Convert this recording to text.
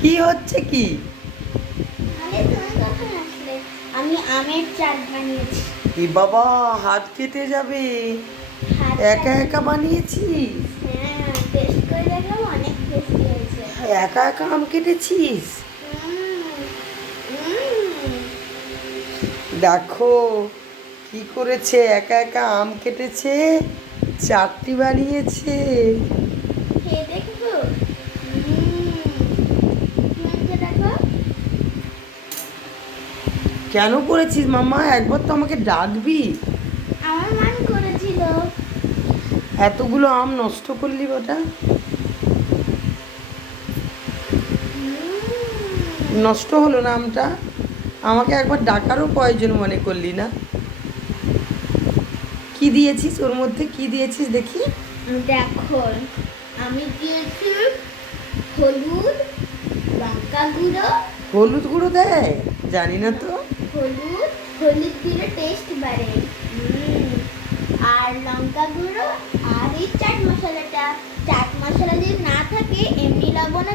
কি হচ্ছে কি? আমি আমের চাট বানিয়েছি। কি বাবা হাত কেটে যাবে। একা একা বানিয়েছিস হ্যাঁ একা একা আম কেটেছিস। দেখো কি করেছে একা একা আম কেটেছে চারটি বানিয়েছে। কেন করেছিস মামা একবার তো আমাকে ডাকবি। আমার মান করেছিল। এতগুলো আম নষ্ট করলি ওটা নষ্ট হলো না আমটা? আমাকে একবার ডাকারও প্রয়োজন মনে করলি না? কি দিয়েছিস? ওর মধ্যে কি দিয়েছিস দেখি? দেখো আমি দিয়েছি হলুদ লঙ্কা গুঁড়ো। হলুদ গুঁড়ো দেয়? জানি না তো। হলুদ হলুদ দিলে টেস্ট বাড়ে। আর লঙ্কা গুঁড়ো আর এই চাট মশলাটা চাট মশলা যদি না থাকে এমনি লবণও